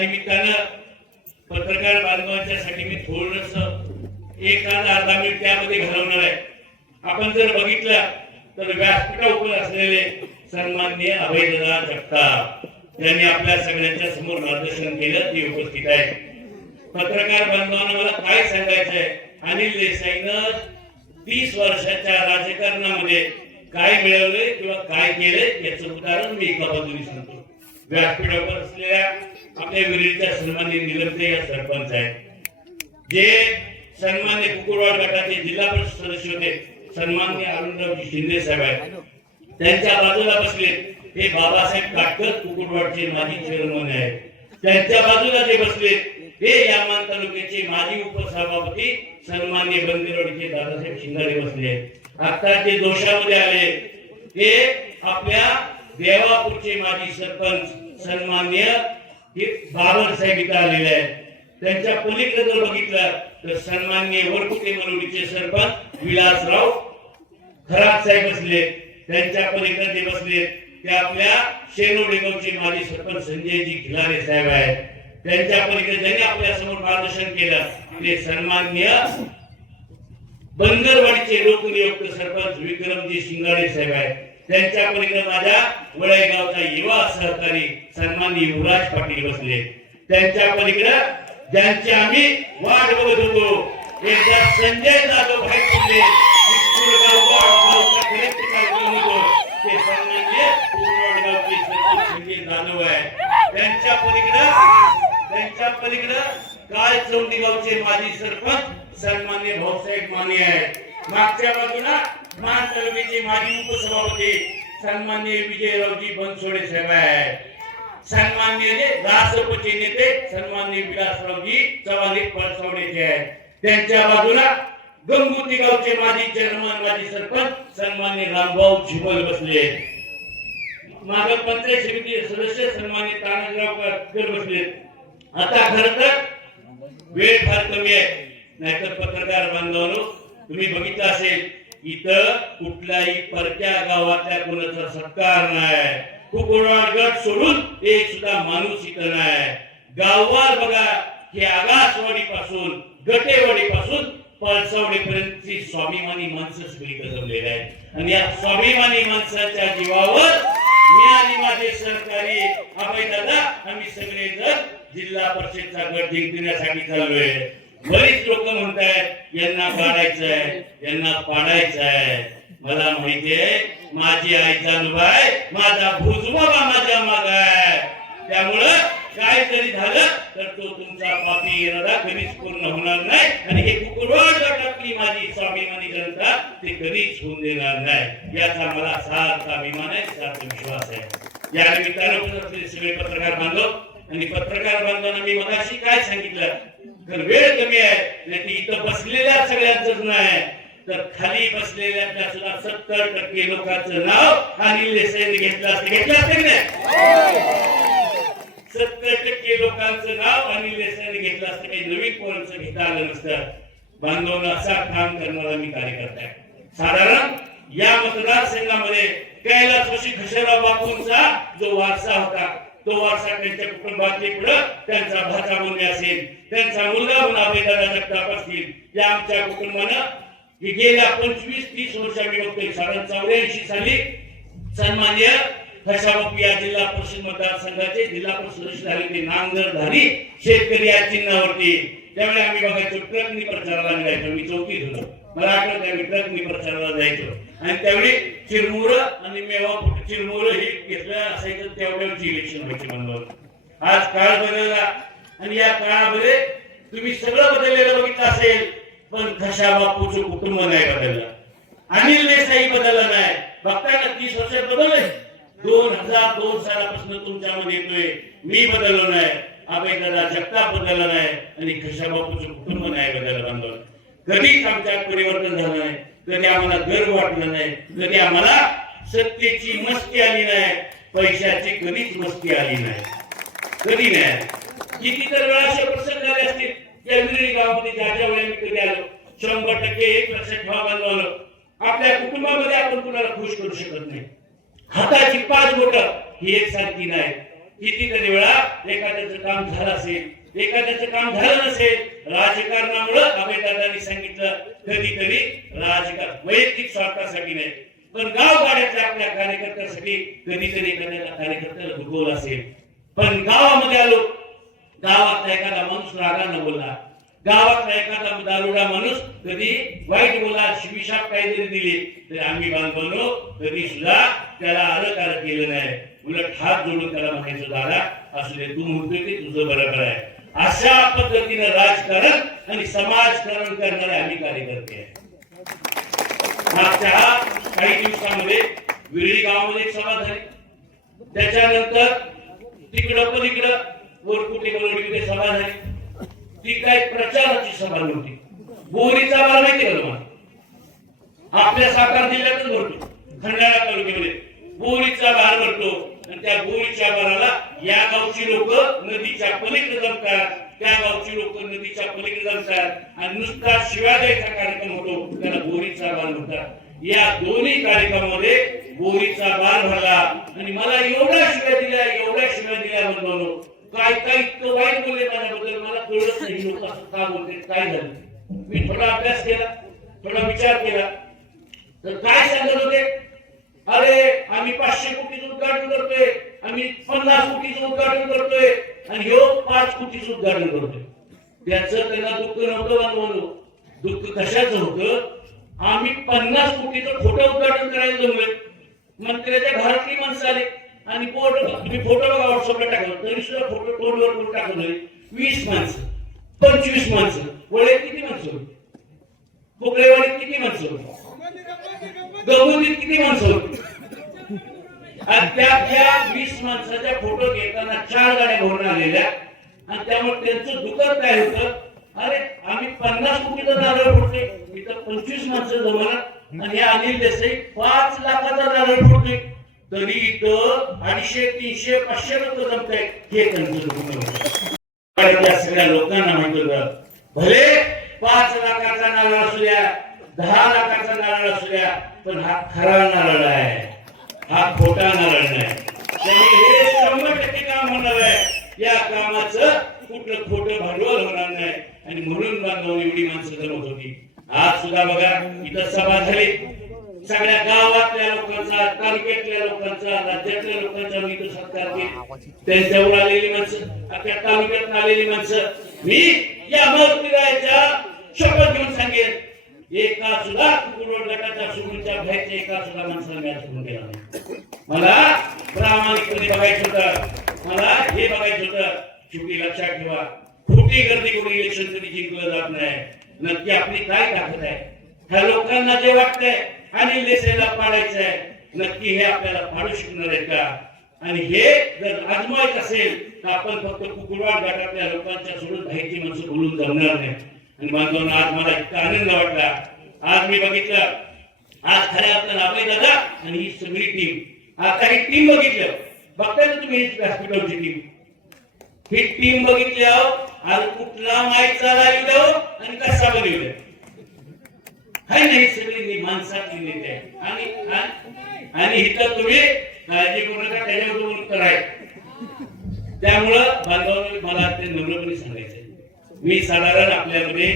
निमित्तानं पत्रकार बांधवांच्यासाठी मी थोडस एक तास अर्धा मिनिट त्यामध्ये घालवणार आहे. आपण जर बघितलं तर व्यासपीठावर असलेले सन्माननीय अभयदादा जगताप त्यांनी आपल्या सगळ्यांच्या समोर मार्गदर्शन केलं ते उपस्थित आहे पत्रकार बांधवांना मला काय सांगायचंय? अनिल देसाईनं तीस वर्षाच्या राजकारणामध्ये काय मिळवले किंवा काय केले याचं उदाहरण मी एका बाजूने सांगतो. व्यासपीठावर असलेल्या आपल्या विरोधीच्या सन्मान्य निलमते या सरपंच आहेत. जे सन्मान्य कुकुरवाड गटाचे जिल्हा परिषद सदस्य होते सन्मान्य अरुणरावजी शिंदे साहेब आहेत. त्यांच्या बाजूला बसले हे बाबासाहेब काटकर कुकुरवाडचे माजी चेअरमन आहेत. त्यांच्या बाजूला जे बसले हे यामान तालुक्याचे माजी उपसभापती सन्मान्य बंदिरोडचे दादासाहेब शिंगाडे बसले आता जे दोषामध्ये आले हे आपल्या देवापूरचे माजी सरपंच सन्मान्य हे बाबर साहेब इथं आलेले आहेत. त्यांच्या पलीकडे जर बघितलं तर सन्मान्य वरकुटे मरुडीचे सरपंच विलासराव खराब साहेब बसले. त्यांच्या पलीकडे जे बसले. ते आपल्या शेनोडेगावचे माजी सरपंच संजयजी खिलारे साहेब आहेत. त्यांच्या पलीकडे ज्यांनी आपल्यासमोर मार्गदर्शन केलं. ते सन्मान्य बंदरवाडीचे लोकनियुक्त सरपंच विक्रमजी शिंगाडे साहेब आहेत. त्यांच्या पलीकडे माझ्या वळेगावचा युवा सहकारी सन्मान्य युवराज पाटील बसले. त्यांच्या पलीकडे ज्यांची आम्ही वाट बघत होतो एकदा संजय जाधव बाहेर पडले ते सन्मान्य कुरगावचे संजय जाधव आहे. त्यांच्या पलीकडे त्यांच्या पलीकडे काय चौंडी गावचे माजी सरपंच सन्मान्य भाऊसाहेब माने आहेत. मागच्या बाजूला मान तालुक्याचे माजी उपसभापती सन्मान्य विजयरावजी बनसोडे साहेब आहेत. सन्मान्य रासपचे नेते सन्मान्य विलासरावजी चव्हाणी पळसवडेचे आहेत. त्यांच्या बाजूला गंगुती गावचे माजी चेअरमन माजी सरपंच सन्मान्य रामभाऊ झिबल बसले माग पंचायत समिती सदस्य सन्मान्य तानाजीराव कर बसले आता खर तर वेळ फार कमी आहे. नाहीतर पत्रकार बांधवांनो तुम्ही बघितलं असेल इथं कुठल्याही परक्या गावातल्या कोणाचा सत्कार नाही. कुकुरवाड गट सोडून एक सुद्धा माणूस इथं नाही. गाववार बघा हे आगासवाडी पासून गटेवाडी पासून पळसवडी पर्यंतची स्वाभिमानी माणसं सगळी जमलेली आहेत. आणि या स्वाभिमानी माणसाच्या जीवावर मी आणि माझे सहकारी अभय दादा आम्ही सगळे जण जिल्हा परिषदचा गट जिंकण्यासाठी चाललोय. बरीच लोक म्हणतायत यांना काढायचं यांना पाडायचंय. मला माहितीये माझी आई जानूबाई माझा भुजबाबा माझ्या माग आहे त्यामुळं काय जरी झालं तर तो तुमचा पापी इरादा कधीच पूर्ण होणार नाही. आणि हे कुकुरवाड गटातली माझी स्वाभिमानी जनता ते कधीच होऊन देणार नाही. याचा मला सार्थ अभिमान आहे सार्थ विश्वास आहे. या निमित्तानं सगळे पत्रकार बांधव आणि पत्रकार बांधवांना मी मगाशी काय सांगितलं? तर वेळ कमी आहे नाही इथं बसलेल्या सगळ्यांच नाही तर खाली बसलेल्या सुद्धा सत्तर टक्के लोकांचं नाव अनिल देसाईने घेतलं असतं. घेतलं असतं नाही? सत्तर टक्के लोकांचं नाव अनिल देसाईने घेतलं असतं. काही नवीन कोणाचं घेता आलं नसतं. बांधवनं असा काम करणारा मी कार्यकर्ता आहे. साधारण या मतदारसंघामध्ये कैलासवासी खशेराव बापूंचा जो वारसा होता तो वारसा त्यांच्या कुटुंबातले पुढं त्यांचा भाचा मुलगा असेल त्यांचा मुलगा म्हणून अभयदादा जगताप असतील या आमच्या कुटुंबानं ही गेल्या पंचवीस तीस वर्षांनी बघतोय साधारण चौऱ्याऐंशी साली सन्मान्य खशाबापू या जिल्हा परिषद मतदारसंघाचे जिल्हा परिषद झालेले नांगरधारी शेतकरी या चिन्हावरती. त्यावेळी आम्ही बघायचो ट्रकनी प्रचाराला निघायचो. मी चौकीत होतो. मला आठवत आहे मी प्रचाराला जायचो. आणि त्यावेळी चिरमुर आणि मेवा चिरमुर हे घेतलं असायचं त्यावेळेची इलेक्शन व्हायची म्हणलं आज काळ बदलला. आणि या काळामध्ये तुम्ही सगळं बदललेलं बघितलं असेल पण खशा बापूचं कुटुंब नाही बदललं. अनिल देसाई बदलला नाही. बघताय ना तीस वर्षात बदलले दोन हजार दोन सालापासून तुमच्यामध्ये येतोय मी बदललो नाही. अभय दादा जगताप बदलला नाही. आणि खशा बापूचं कुटुंब नाही बदललं बांधलं कधीच आमच्यात परिवर्तन झालं नाही. कधी आम्हाला गर्व वाटलं नाही. कधी आम्हाला सत्तेची मस्ती आली नाही. पैशाची कधीच मस्ती आली नाही. कधी नाही. किती तर वेळा असे प्रसंग झाले असतील. त्या गावामध्ये ज्या ज्या वेळेला मी कधी आलो शंभर टक्के एक लक्षात ठेवा बांधवानं आपल्या कुटुंबामध्ये आपण कुणाला खुश करू शकत नाही. हाताची पाच बोट ही एक सारखी नाही. कितीतरी वेळा एखाद्याचं काम झालं असेल एखाद्याचं काम झालं नसेल राजकारणामुळं अभयदादांनी सांगितलं कधीतरी राजकारण वैयक्तिक स्वार्थासाठी नाही. पण गाव गाड्यातल्या आपल्या कार्यकर्त्यासाठी कधीतरी एखाद्या कार्यकर्त्याला दुखवलं असेल. पण गावामध्ये आलो गावातला एखादा माणूस रागानं बोलला. गावातला एखादा दारुडा माणूस कधी वाईट बोला शिविशाप काहीतरी दिली. तरी आम्ही बांधवलो कधी सुद्धा त्याला अलकार केलं नाही. उलट हात जोडून त्याला म्हणायचं दादा असले तू म्हणतोय की तुझं बरोबर आहे. अशा पद्धतीनं राजकारण आणि समाजकारण करणारे आम्ही कार्यकर्ते आहे मागच्या काही दिवसामध्ये विळी गावामध्ये एक सभा झाली. त्याच्यानंतर तिकडं पण इकडं वरकुटी बरोबर सभा झाली. ती काय प्रचाराची सभा नव्हती. बोरीचा बार माहिती का तुम्हाला. आपल्या सातारा जिल्ह्यातच भरतो. खंडाळा तालुक्यामध्ये. बोरीचा भार भरतो. आणि त्या गोळीच्या बाराला या गावची लोक नदीच्या पलीकडे जमतात. त्या गावची लोक नदीच्या पलीकडे जमतात. आणि नुसता शिव्या द्यायचा कार्यक्रम होतो त्याला गोरीचा बाल म्हणतात. या दोन्ही कार्यक्रमामध्ये गोरीचा बाल भरला आणि मला एवढ्या शिव्या दिल्या एवढ्या शिव्या दिल्या म्हणून काय काय इतकं वाईट बोलले माझ्याबद्दल मला कळत नाही. लोक असं का बोलते? काय झालं? मी थोडा अभ्यास केला थोडा विचार केला. तर काय सांगत होते? अरे आम्ही पाचशे कोटीचं उद्घाटन करतोय. आम्ही पन्नास कोटीचं उद्घाटन करतोय. आणि ह्यो पाच कोटीचं उद्घाटन करतोय. त्याचं त्यांना दुःख नव्हतं बांधवानो दुःख कशाचं होतं? आम्ही पन्नास कोटीचं खोटं उद्घाटन करायला जमलोय. मंत्र्याच्या घरातली माणसं आली. आणि बोर्ड तुम्ही फोटो बघा व्हॉट्सअपला टाकला. तरी सुद्धा फोटो तोंडवर करून टाकलोय? वीस माणसं. पंचवीस माणसं. वळे किती माणसं? कोकळेवाडीत किती माणसं? गवंडीत किती माणसं होती? आणि त्या त्या वीस माणसाच्या फोटो घेताना चार गाड्या भरून आलेल्या. आणि त्यामुळे त्यांचं दुखत काय होतं? अरे आम्ही पन्नास कोटीचा नारळ फोडते इथं पंचवीस माणसं जमणार आणि हे अनिल देसाई पाच लाखाचा नारळ फोडते तरी इथं अडीचशे तीनशे पाचशे लोक जमत हे त्यांचं सगळ्या लोकांना माहीत होतं. भले पाच लाखाचा नारळ असू द्या दहा लाखाचा नारळ असू द्या पण हा खरा नारळ आहे. हा खोटा नारळ नाही. हे शंभर टक्के काम होणार आहे. या कामाचं कुठलं खोटं भांडवल होणार नाही. आणि म्हणून बांधव एवढी माणसं जमत होती. आज सुद्धा बघा इथं सभा झाली. सगळ्या गावातल्या लोकांचा तालुक्यातल्या लोकांचा राज्यातल्या लोकांचा मी इथं सत्कार केला. त्यांच्यावर आलेली माणसं अख्या तालुक्यात आलेली माणसं. मी या मग शपथ घेऊन सांगेन. एका सुद्धा कुकुरवड गटाच्या सोडूनच्या बाहेरच्या एका सुद्धा माणसाला मॅच होऊन गेला नाही. मला प्रामाणिकपणे बघायचं होतं. मला हे बघायचं होतं. शेवटी लक्षात ठेवा. खोटी गर्दी करून इलेक्शन कधी जिंकलं जात नाही. नक्की आपली काय ताकद आहे? ह्या लोकांना जे वाटतंय आणि लेसेला पाडायचं आहे नक्की हे आपल्याला पाडू शकणार आहे का? आणि हे जर आजमायचं असेल तर आपण फक्त कुकुरवाड गटातल्या लोकांच्या सोडून बाहेरची माणसं बोलून जमणार नाही. आणि बांधवांना आज मला इतका आनंद वाटला. आज मी बघितलं. आज खऱ्या अर्थानं अभय दादा आणि ही सगळी टीम आता ही टीम बघितलं. बघताय ना तुम्ही हॉस्पिटलची टीम ही टीम बघितल्यावर आज कुठला माहितचा लावलं आणि कसा बनवलं? काही नाही सगळी माणसातली नेते आणि आणि- इथं तुम्ही काळजी करू नका त्याच्यावर उत्तर आहे. त्यामुळं बांधवांनी मला ते नम्रपणे सांगायचं मी साधारण आपल्यामध्ये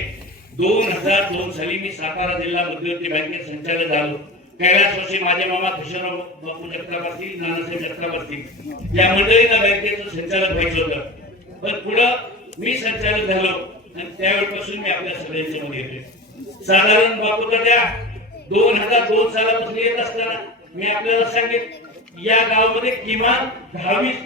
दोन हजार दोन साली मी सातारा जिल्हा मध्यवर्ती बँकेत संचालक झालो. कैलास वर्षी माझे मामा किशोरराव बापू जगताप असतील नानासाहेब जगताप असतील या मंडळींना बँकेचं संचालक व्हायचं होतं. पण पुढं मी संचालक झालो आणि त्यावेळेपासून मी आपल्या सगळ्यांच्या मध्ये येतोय. साधारण बापू त्या दोन हजार दोन सालापासून येत असताना मी आपल्याला सांगेन या गावामध्ये किमान दहावीस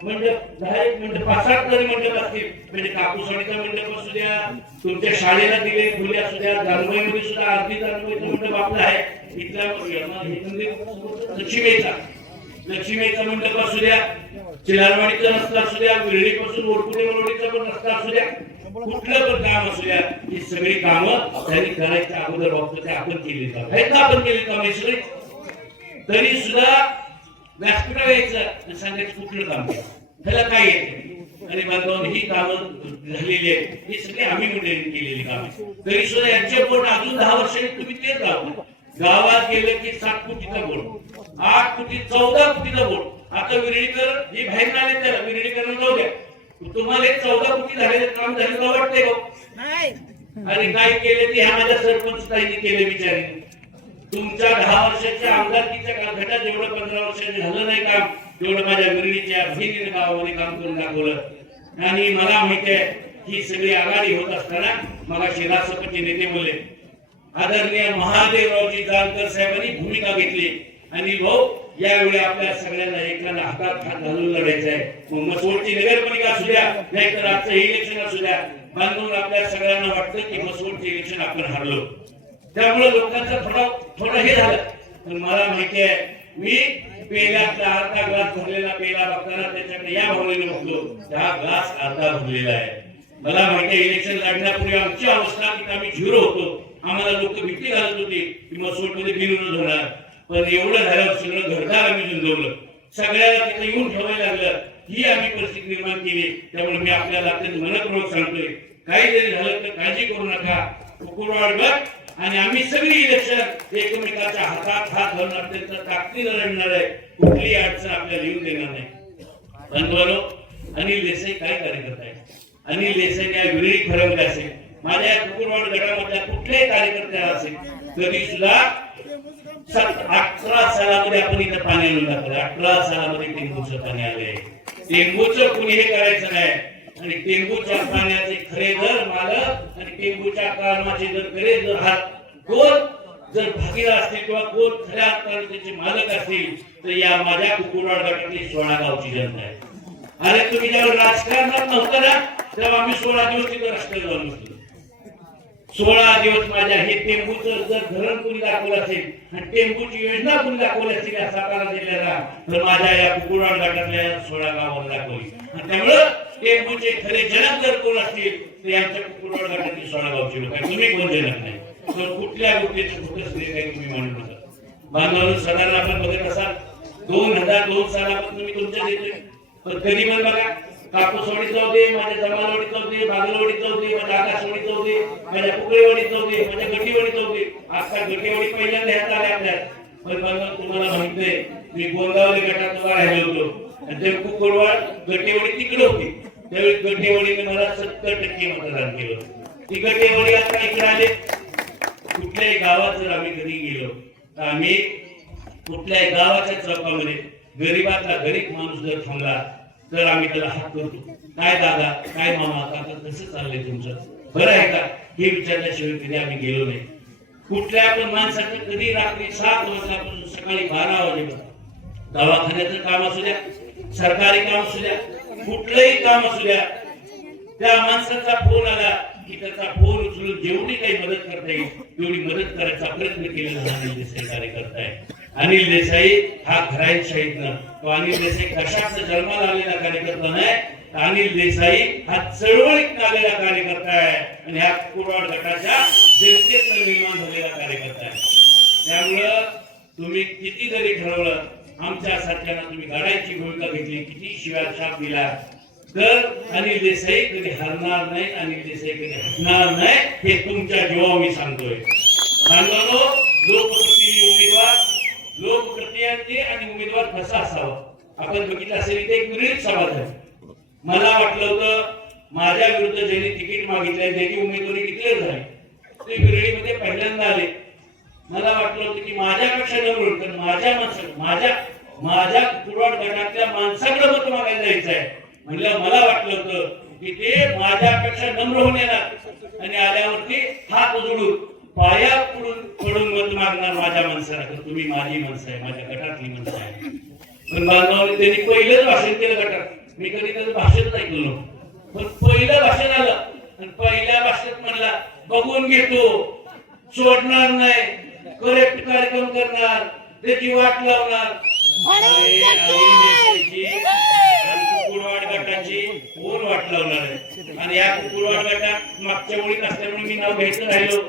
मंडप दहा मंडप पाच सात तरी मंडप असतील म्हणजे कापूसवाडीचा मंडप असू द्या तुमच्या शाळेला दिले फुले असू द्या जानवाईमध्ये सुद्धा आरती जानवाईचा मंडप आपला आहे. इथला लक्ष्मीचा लक्ष्मीचा मंडप असू द्या चिलारवाडीचा रस्ता असू द्या विरळीपासून ओरकुटे वरवडीचा पण रस्ता असू द्या कुठलं पण काम असू द्या ही सगळी कामं त्यांनी करायच्या अगोदर बाबतीत आपण केली काम आहेत ना आपण केली काम ही सगळी तरी सुद्धा व्यासपीठ यायचं. सांगायचं कुठलं काम. त्याला काय येते आणि बांधवांनी ही कामं झालेली आहेत. ही सगळी आम्ही मंडळींनी केलेली काम तरी सुद्धा यांच्या बोर्ड अजून दहा वर्षांनी तुम्ही तेच राहू गावात गेलं की सात कोटीचा बोर्ड आठ कोटी चौदा कोटीचा बोर्ड आता विरळीकर ही बाहेर आले त्याला. विरळीकर जाऊ द्या. तुम्हाला एक चौदा कोटी झालेले काम झाले का वाटते हो? आणि काय केले ते? ह्या माझ्या सरपंच केले बिचारी तुमच्या दहा वर्षाच्या आमदारकीच्या कालखंडात जेवढं पंधरा वर्षाने झालं नाही काम तेवढं माझ्या विरळीच्या बहिणीने भावाने काम करून दाखवलं. आणि मला माहिती आहे ही सगळी आघाडी होत असताना मला शिरासपचे नेते बोलले. आदरणीय महादेवरावजी जानकर साहेबांनी भूमिका घेतली. आणि भाऊ यावेळी आपल्या सगळ्यांना एकाला हातात हात घालून लढायचं आहे. मग मसोडची नगरपालिका असू द्या नाहीतर आजचं इलेक्शन असू द्या. बांधून आपल्या सगळ्यांना वाटतं की मसोडचे इलेक्शन आपण हरलो. त्यामुळे लोकांचं थोडं थोडं हे झालं. पण मला माहिती आहे मी पेल्यातला अर्धा ग्लास भरलेला पेला बघताना त्याच्याकडे या भावनेने बघलो त्या ग्लास अर्धा भरलेला आहे. मला माहिती आहे इलेक्शन लढण्यापूर्वी आमची अवस्था की आम्ही झिरो होतो. आम्हाला लोक भीती घालत होती की मसूरमध्ये मध्ये बिनविरोध होणार. पण एवढं झालं सगळं घरदार आम्ही झुंजवलं. सगळ्याला तिथे येऊन ठेवायला लागलं. ही आम्ही परिस्थिती निर्माण केली. त्यामुळे मी आपल्याला अत्यंत मनपूर्वक सांगतोय. काही जरी झालं तर काळजी करू नका. कुकुरवाड आणि आम्ही सगळी इलेक्शन एकमेकाच्या हातात हात घालून अत्यंत ताकदीनं लढणार आहे. कुठली अडचण आपल्याला येऊ देणार नाही. बंधुवानो अनिल देसाई काय कार्यकर्ता आहे? अनिल देसाई या विरळी ठरवले असेल? माझ्या कुकुरवाड गटामधल्या कुठल्याही कार्यकर्त्याला असेल? तरी सुद्धा सत- अठरा सालामध्ये आपण इथं पाणी आणून दाखवलं अठरा सालामध्ये टेंबूचं पाणी आलंय. टेंबूचं कुणी हे करायचं नाही. आणि टेंबूच्या पाण्याचे खरे दर मालक आणि टेंबूच्या कामाचे जर खरे जर हात गोल जर भागीला असतील किंवा गोल खऱ्या अर्थाने मालक असतील तर या माझ्या कुकुरवाड गटातली सोळा गावची जनता आहे. अरे तुम्ही जेव्हा राजकारणात नव्हतं ना तेव्हा आम्ही सोळा दिवस तिथं राष्ट्रीय जाऊन बसलो. सोळा दिवस माझ्या हे टेंबूचं जर धरण कोणी दाखवलं असेल आणि टेंबूची योजना कोणी दाखवली असतील या सातारा जिल्ह्याला तर माझ्या या कुकुरवाड गटातल्या सोळा गावाला दाखवली. आणि त्यामुळं टेंबूचे म्हणजे खरे जनक जर कोण असतील तर यांच्या कुकुरवाड गटातील लोक तुम्ही कोण जनक नाही? तर कुठल्या गोष्टीचं फोकस नाही काही तुम्ही म्हणू नका बांधवांनो सणाला आपण बघत असाल दोन हजार दोन सालापासून मी तुमच्या देतोय पण कधी पण बघा कापूस वडीत जाऊ दे माझ्या जमाल वडीत जाऊ दे बागल वडीत जाऊ दे माझ्या आकाश वडीत जाऊ दे माझ्या कुकडे वडीत जाऊ दे माझ्या गटी वडीत जाऊ दे आजकाल गटी वडीत पहिल्यांदा ह्यात आले आपल्या. पण बघा तुम्हाला माहीत नाही मी गोंदावली गटात उभा राहिलो होतो. आणि ते कुकडवाड गटेवडी तिकडे होती. त्यावेळी गटेवडीने मला सत्तर टक्के मतदान केलं. ती गटेवडी आता इकडे आले. कुठल्याही गावात जर आम्ही कधी गेलो तर आम्ही कुठल्याही गावाच्या चौकामध्ये गरीबातला गरीब माणूस जर थांबला तर आम्ही त्याला हात करतो. काय दादा काय मामा काका कसं चाललंय तुमचं? बरं आहे का? हे विचारल्याशिवाय कधी आम्ही गेलो नाही. कुठल्या पण माणसाचं कधी रात्री सात वाजल्यापासून सकाळी बारा वाजेपर्यंत. दवाखान्याचं काम असू द्या सरकारी काम असू द्या कुठलंही काम असू द्या त्या माणसाचा फोन आला की त्याचा फोन उचलून जेवढी काही मदत करता येईल तेवढी मदत करायचा प्रयत्न केलेला अनिल देसाई कार्यकर्ता आहे. अनिल देसाई हा घराईशाहीतनं तो अनिल देसाई कशाच जन्माला आलेला कार्यकर्ता नाही अनिल देसाई हा चळवळीत आलेला कार्यकर्ता आहे आणि ह्या कुरवाड गटाच्या जनतेत निर्माण झालेला कार्यकर्ता आहे. त्यामुळं तुम्ही किती जरी ठरवलं आमच्या सारख्यांना तुम्ही गाड्याची भूमिका घेतली किती शिवाय छाप दिला. तर अनिल देसाई कधी हरणार नाही अनिल देसाई कधी हटणार नाही हे तुमच्या जीवा मी सांगतोय. सांगतो लोकप्रतिनिधी उमेदवार लोकप्रतिनिधी आणि उमेदवार कसा असावा? आपण बघितलं असेल इथे एक विरळीत सभा झाली मला वाटलं होतं माझ्या विरुद्ध ज्यांनी तिकीट मागितलंय त्यांची उमेदवारी डिक्लेअर झाली ते विरळीमध्ये पहिल्यांदा आले. मला वाटलं होतं की माझ्यापेक्षा न मिळून माझ्या माणसा माझ्या माझ्या कुरवाड गटातल्या माणसाकडे मत मागायला जायचं आहे म्हणलं मला वाटलं होतं की ते माझ्यापेक्षा नम्र होऊन येणार. आणि आल्यावरती हात जोडून पाया पडून पडून मत मागणार माझ्या माणसाला. तर तुम्ही माझी माणसं आहे माझ्या गटातली माणसं आहे. पण बांधवांनी त्यांनी पहिलंच भाषण केलं गटात. मी कधी त्याचं भाषण नाही नव्हतं पण पहिलं भाषण आलं. आणि पहिल्या भाषेत म्हणला बघून घेतो. सोडणार नाही. करेक्ट कार्यक्रम करणार त्याची वाट लावणार. कुकुरवाड गटाची कोण वाट लावणार आहे? आणि या कुकुरवाड गटात मागच्या वेळी नसल्यामुळे मी नाव घ्यायचं राहिलो.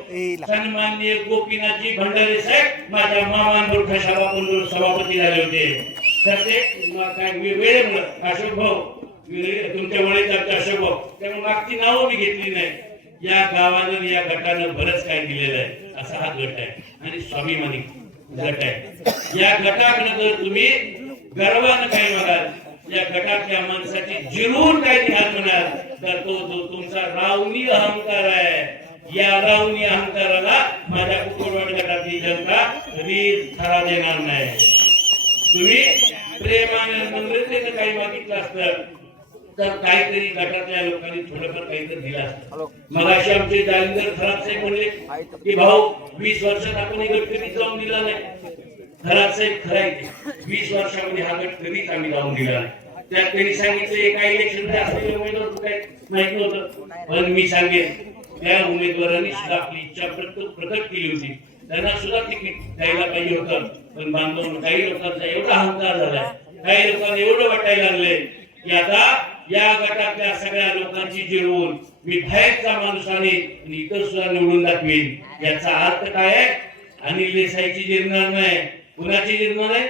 सन्माननीय गोपीनाथजी भंडारे साहेब माझ्या मामांबरोबर सभापती सभापती झाले होते. तर ते काय वेळेमुळं अशोक भाऊ तुमच्या वडील अशोक भाऊ. त्यामुळे मागची नावं मी घेतली नाही. या गावानं या गटानं बरंच काय दिलेलं आहे. असा हा गट आहे. आणि स्वाभिमानी गट आहे. या गटाकडे जर तुम्ही गर्वानं काय म्हणाल या गटातल्या माणसाची जिरून काय ध्यान म्हणाल तर तो जो तुमचा रावणी अहंकार आहे या रावणी अहंकाराला माझ्या कुकुरवाड गटातली जनता कधी खरा देणार नाही. तुम्ही प्रेमाने मंदिर काही मागितलं असतं तर काहीतरी गटातल्या लोकांनी थोडंफार काहीतरी दिलं असतं. मग असे आमचे जालिंदर खराब साहेब म्हणले की भाऊ वीस वर्षात आपण हे गट कधीच जाऊन दिला नाही. खराब साहेब खरं आहे ते. वीस वर्षामध्ये हा गट कधीच आम्ही जाऊन दिला नाही. त्यात त्यांनी सांगितलं एका इलेक्शन असलेले उमेदवार काय माहीत नव्हतं. पण मी सांगेन त्या उमेदवारांनी सुद्धा आपली इच्छा प्रकट प्रकट केली होती. त्यांना सुद्धा तिकीट द्यायला पाहिजे होतं. पण बांधव काही लोकांचा एवढा अहंकार झालाय काही लोकांना एवढं वाटायला लागले की आता या गटातल्या सगळ्या लोकांची जिरवून मी बाहेरचा माणूस आणि इतर सुद्धा निवडून दाखवीन. याचा अर्थ काय आहे? अनिल देसाईची जिरणार नाही. कुणाची जिरणार आहे?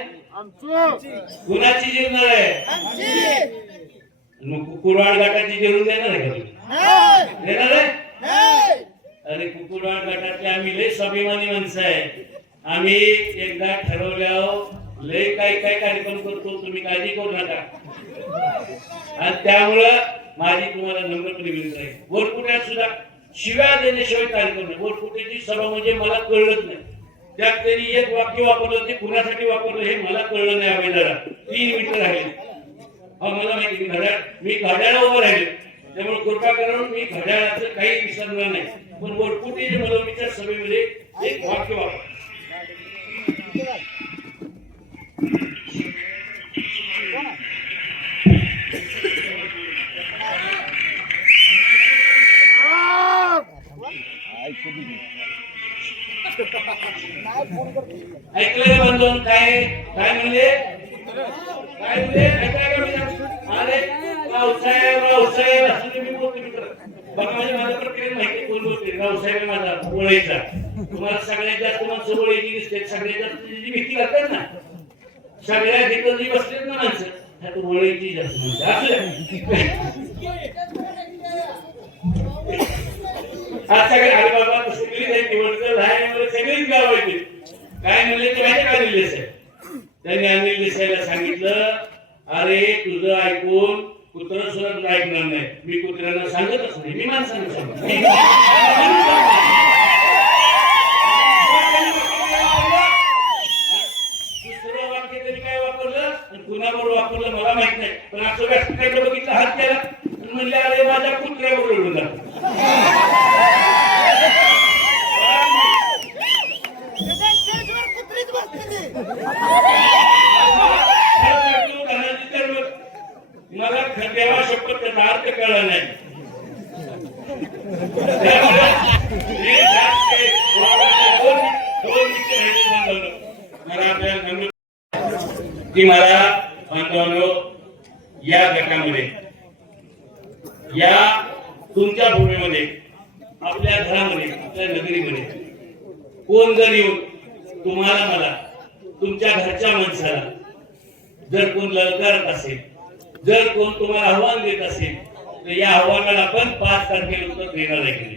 कुणाची जिरणार आहे? कुकुरवाड गटाची जिरून देणार आहे का देणार आहे? अरे कुकुरवाड गटातले आम्ही लय स्वाभिमानी माणसं आहे. आम्ही एकदा ठरवल्या लय काही काय कार्यक्रम करतो तुम्ही काळजी करू नका. आणि त्यामुळं माझी तुम्हाला नम्रपणे विनंती आहे. वरकुट्यात सुद्धा शिव्या देण्याशिवाय कार्यक्रम नाही वरकुट्याची सभा म्हणजे मला कळलंच नाही. त्यात त्यांनी एक वाक्य वापरलं ते कुणासाठी वापरलं हे मला कळलं नाही आवेदना तीन मिनिटं राहिले. हा मला माहिती घड्याळ मी घड्याळा उभं राहिले. त्यामुळे कृपा करून मी घड्याळाचं काही विसरणार नाही. पण वरकुटी मनोमीच्या सभेमध्ये एक वाक्य वापर ऐकलंय बंधन काय काय म्हणले? काय म्हणले? ऐकाय का मी अरे रावसाहेब रावसाहेब असं ते मी बोलतो मित्र. बघा म्हणजे माझ्या प्रक्रियेत माहिती कोण बोलते? रावसाहेब माझा ओळीचा. तुम्हाला सगळ्यात जास्त माणसं ओळीची दिसते सगळ्यात जास्त जी भीती लागतात ना सगळ्या तिथं जी बसलेत ना माणसं. तू ओळीची जास्त माणसं. असं. आज सगळे अरे बाबा सगळी नाही निवडणूक आहे म्हणजे सगळीच गाव येते काय म्हणले ते माहिती काय अनिल साहेब? त्यांनी अनिल देसाईला सांगितलं अरे तुझं ऐकून कुत्र सुद्धा तुला ऐकणार नाही. मी कुत्र्यांना सांगतच नाही. मी माणसांना सांगतो काय वापरलं? आणि कुणाबरोबर वापरलं मला माहीत नाही. पण असं व्यासपीठाकडे बघितलं हात केला. आणि म्हणले अरे माझ्या कुत्र्यावर ओरडून जा मला देवा शपथ त्याचा अर्थ कळला नाही की मला या गटामध्ये या तुमच्या भूमीमध्ये आपल्या घरामध्ये आपल्या नगरीमध्ये कोण जर येऊन तुम्हाला मला तुमच्या घरच्या माणसाला. जर कोण ललकारत असेल जर कोण तुम्हाला आव्हान देत असेल तर या आव्हानाला आपण पाच तारखेला उत्तर देणार आहे?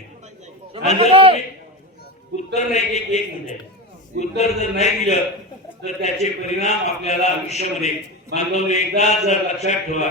आणि जर उत्तर नाही एक एक म्हणजे उत्तर जर नाही दिलं तर त्याचे परिणाम आपल्याला आयुष्यामध्ये बांधवून एकदा जर लक्षात ठेवा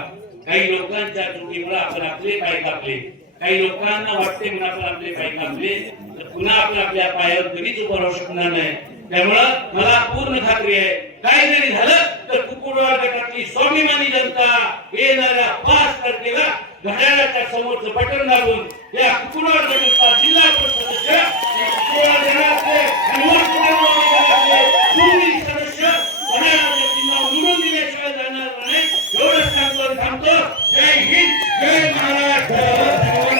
काही लोकांच्या चुकीमुळे आपण आपले पाय कापले काही लोकांना वाटते म्हणून आपण आपले पाय कापले तर पुन्हा आपण आपल्या पायावर कधीच उभं राहू शकणार नाही. त्यामुळं मला पूर्ण खात्री आहे. काही जरी झालं तर कुकुडवाड गटातली स्वाभिमानी जनता येणाऱ्या पाच तारखेला घड्याळाच्या समोरचं बटन दाबून या कुकुडवाड गटाचा जिल्हा सदस्य कुकुडवाड गटाचे आणि सदस्य जाणार नाही. एवढं सांगतो थांबतो जय हिंद जय महाराष्ट्र.